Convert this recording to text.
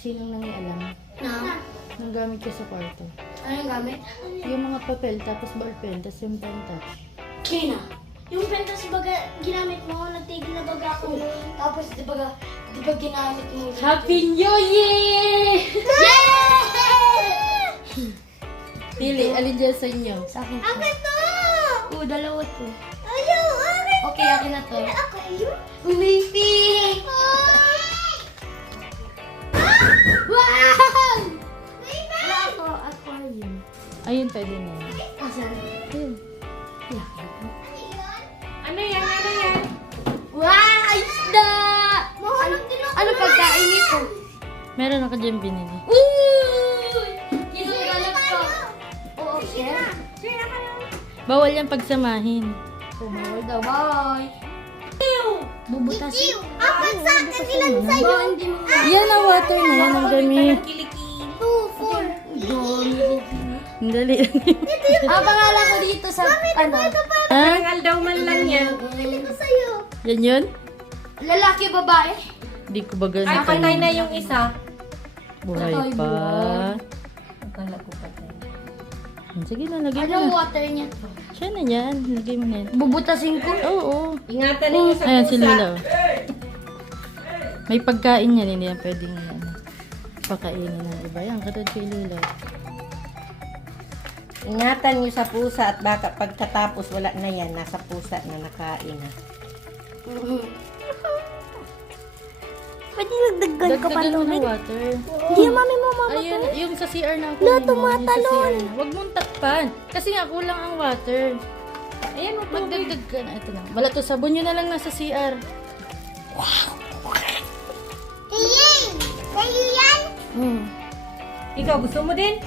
Sinong nangialam? Na? Nang gamit ko sa kwarto. Anong gamit? Yung mga papel, tapos ballpen, tapos yung pen touch. Kina. Yung pentas baga ginamit mo, nagtigil na baga ako. Tapos di ba ginamit mo? Happy New Year! Yay! Pili, alin dyan sa inyo? Sa akin to. Akin to! Oo, dalawa to. Ayaw, akin to. Okay, akin na to. Ako yun? Umipi! Wow! Wala ako, aquarium. Ayun, pwede na yun. Asan? Ayun. Ano yan? Ano yan? Wow! Isda! Ano pagkain nito? Meron ako dyan binili. Uy! Kinulanap ko. Oo, share. Bawal yan pagsamahin. Bawal daw, bye! Bubutasin. Apat sa akin, ilan mo na. sa'yo? Hindi mo Yan ang water na yan, ang dami. Kilikili. 2, 4. Ang dali. Ang pangalan ko dito sa ano? Ha? Parangal daw man lang yan. Pili ko sa'yo. Yan yun? Lalaki, babae? Di ko ba ganun. Ay, patay na yung isa. Buhay Patay pa. Akala ko patay. Sige na, lagay mo Anong na. water niya? Siya na yan. Lagay mo na yan. Bubutasin ko? Oo. Ingatan ninyo sa Ayan, si pusa. Lila. Oh. May pagkain yan. Hindi yan pwedeng yan. Pakainin ng iba. Yan, katod kay Lila. Ingatan nyo sa pusa at baka pagkatapos wala na yan, nasa pusa na nakain na. Pwede nagdagdag ka pa Dagdagan mo tubig? ng water. Hindi, mami mo, mama. Ayun, yung sa CR na ako. Wala, tumatalon. Huwag mong takpan. Kasi nga, kulang ang water. Ayan, Magdagdag ka na. Ito na. Wala to, sabon nyo na lang nasa CR. Sa'yo yan? Hmm. ikaw gusto mo din?